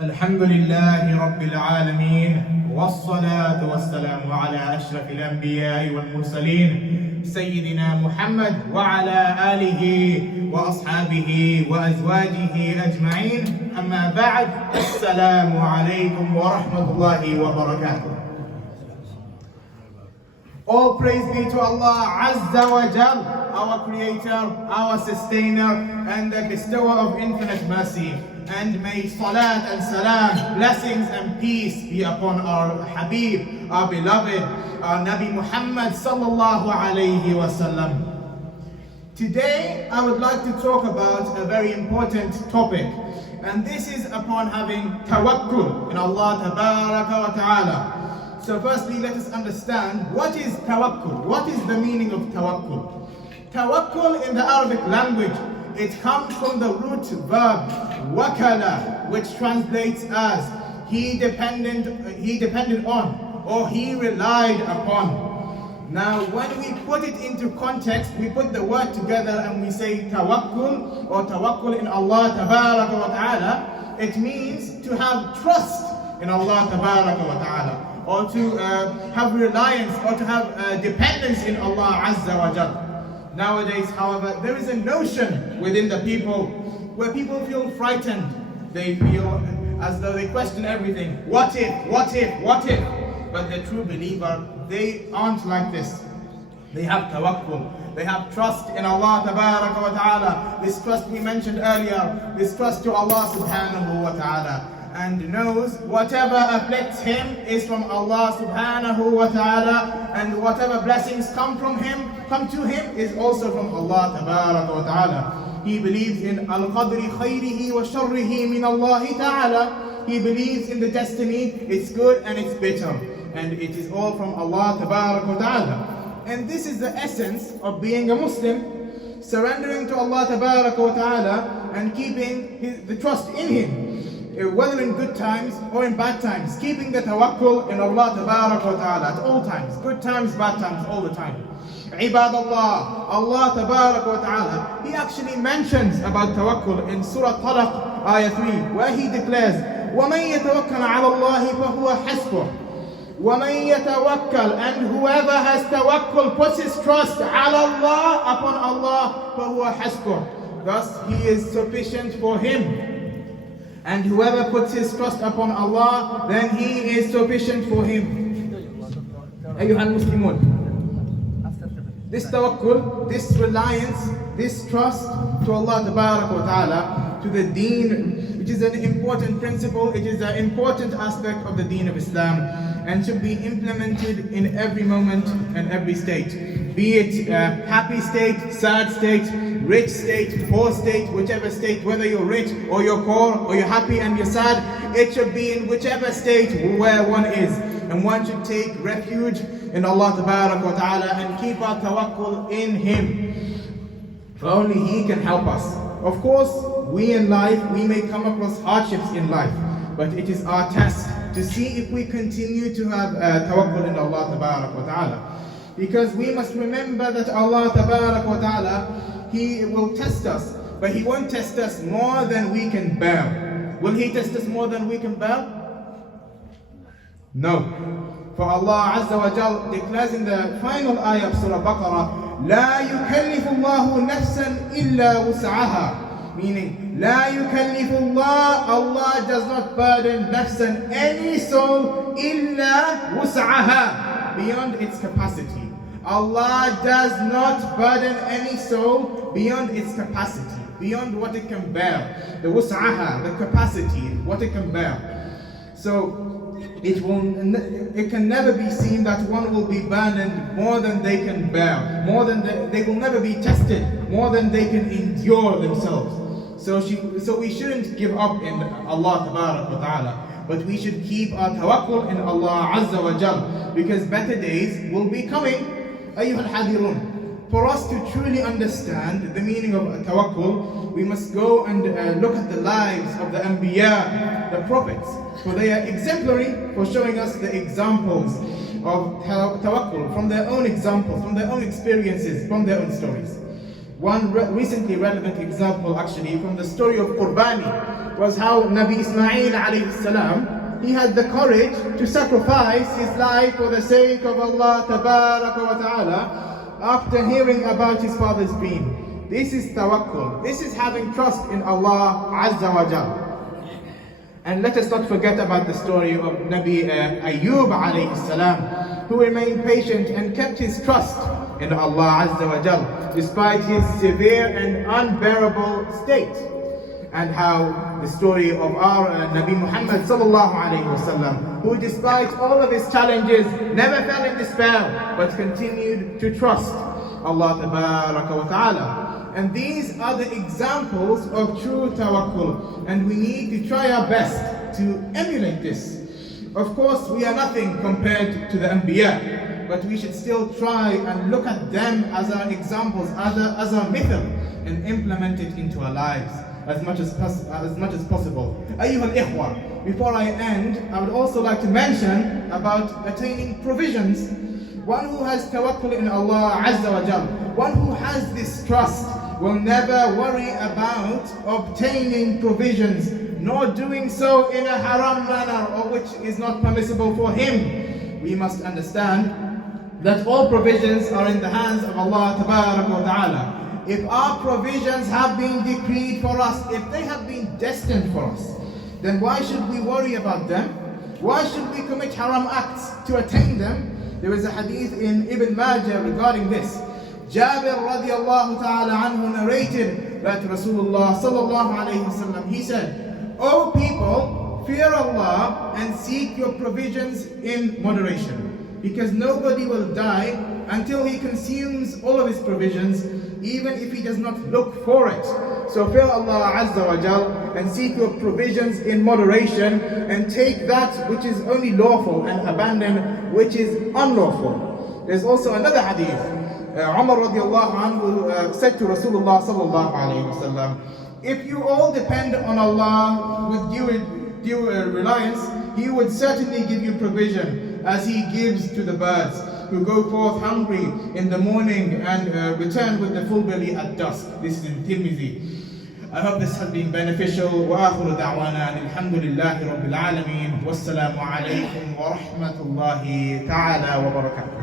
الحمد لله رب العالمين والصلاة والسلام على أشرف الأنبياء والمرسلين سيدنا محمد وعلى آله وأصحابه وأزواجه أجمعين أما بعد السلام عليكم ورحمة الله وبركاته. All praise be to Allah Azza wa Jal, our Creator, our Sustainer, and the Bestower of infinite mercy. And may salat and salam, blessings and peace be upon our Habib, our beloved, our Nabi Muhammad sallallahu alayhi wa sallam. Today I would like to talk about a very important topic, and this is upon having tawwakkul in Allah tabaraka wa ta'ala. So firstly, let us understand what is tawwakkul. What is the meaning of tawwakkul? Tawwakkul in the Arabic language, it comes from the root verb wakala, which translates as he depended on, or he relied upon. Now when we put it into context, we put the word together and we say tawakkul or tawakkul in Allah tabaraka wa ta'ala. It means to have trust in Allah tabaraka wa ta'ala, or to have reliance, or to have dependence in Allah Azza wa Jal. Nowadays, however, there is a notion within the people where people feel frightened. They feel as though they question everything. What if? What if? What if? But the true believer, they aren't like this. They have tawakkul. They have trust in Allah tabaraka wa ta'ala. This trust we mentioned earlier, this trust to Allah subhanahu wa ta'ala. And knows whatever afflicts him is from Allah subhanahu wa ta'ala, and whatever blessings come to him is also from Allah tabaraka wa ta'ala. He believes in al-qadri khayrihi wa sharrihi min Allah ta'ala. He believes in the destiny, it's good and it's bitter, and it is all from Allah tabaraka wa ta'ala. And this is the essence of being a Muslim, surrendering to Allah tabaraka wa ta'ala and keeping the trust in Him, whether in good times or in bad times, keeping the tawakkul in Allah tabaraka wa ta'ala at all times, good times, bad times, all the time. Ibadallah, Allah tabaraka wa ta'ala, He actually mentions about tawakkul in Surah Talaq, ayah 3, where He declares, وَمَن يَتَوَكَّلْ عَلَى اللَّهِ فَهُوَ حَسْبُهُ. وَمَن يَتَوَكَّلْ, and whoever has tawakkul, puts his trust على Allah, upon Allah, فَهُوَ حَسْبُهُ. Thus He is sufficient for him. And whoever puts his trust upon Allah, then He is sufficient for him. أيها المسلمون, this tawakkul, this reliance, this trust to Allah tabaraka wa ta'ala, to the deen, which is an important principle, it is an important aspect of the deen of Islam, and should be implemented in every moment and every state. Be it happy state, sad state, rich state, poor state, whichever state, whether you're rich or you're poor, or you're happy and you're sad, it should be in whichever state where one is. And one should take refuge in Allah tabaraka wa ta'ala and keep our tawakkul in Him. For only He can help us. Of course, we in life, we may come across hardships in life, but it is our test to see if we continue to have tawakkul in Allah tabaraka wa ta'ala. Because we must remember that Allah tabaraka wa ta'ala, He will test us, but He won't test us more than we can bear. Will He test us more than we can bear? No. For Allah Azza wa Jal declares in the final ayah of Surah Baqarah, لا يكلف الله نفسا إلا وسعها. Meaning, لا يكلف الله, Allah does not burden nafsan, any soul, إلا وسعها, beyond its capacity. Allah does not burden any soul beyond its capacity, beyond what it can bear. The wus'aha, the capacity, what it can bear. So it can never be seen that one will be burdened more than they can bear, more than they will never be tested more than they can endure themselves. So we shouldn't give up in Allah tabaraka wa ta'ala, but we should keep our tawakkul in Allah Azza wa Jal, because better days will be coming. أيها الحاضرون, for us to truly understand the meaning of tawakkul, we must go and look at the lives of the Anbiya, the prophets, for they are exemplary for showing us the examples of tawakkul, from their own examples, from their own experiences, from their own stories. One recently relevant example actually from the story of Qurbani was how Nabi Ismail alayhi salam, he had the courage to sacrifice his life for the sake of Allah tabaraka wa ta'ala after hearing about his father's dream. This is tawwakkul. This is having trust in Allah Azza wa Jal. And let us not forget about the story of Nabi Ayyub alayhi salam, who remained patient and kept his trust in Allah Azza wa Jal despite his severe and unbearable state. And how the story of our Nabi Muhammad sallallahu alayhi wasallam, who despite all of his challenges never fell in despair but continued to trust Allah tabaraka wa ta'ala. And these are the examples of true tawakkul, and we need to try our best to emulate this. Of course, we are nothing compared to the Anbiya, but we should still try and look at them as our examples, as our method, and implement it into our lives as much as possible. Ayyuhal ikhwa, before I end, I would also like to mention about attaining provisions. One who has tawakkul in Allah Azza wa Jal, one who has this trust, will never worry about obtaining provisions, nor doing so in a haram manner, or which is not permissible for him. We must understand that all provisions are in the hands of Allah tabaraka wa ta'ala. If our provisions have been decreed for us, if they have been destined for us, then why should we worry about them? Why should we commit haram acts to attain them? There is a hadith in Ibn Majah regarding this. Jabir radiallahu ta'ala anhu narrated that Rasulullah sallallahu alayhi wasallam, he said, "O people, fear Allah and seek your provisions in moderation, because nobody will die until he consumes all of his provisions, even if he does not look for it. So fear Allah Azza wa Jal and seek your provisions in moderation, and take that which is only lawful and abandon which is unlawful." There's also another hadith. Umar radiallahu anhu said to Rasulullah sallallahu alayhi wasallam, "If you all depend on Allah with due reliance, He would certainly give you provision, as He gives to the birds, who go forth hungry in the morning and return with the full belly at dusk." This is in Tirmidhi. I hope this has been beneficial. وآخر دعوانا الحمد لله رب العالمين والسلام عليكم ورحمة الله تعالى وبركاته.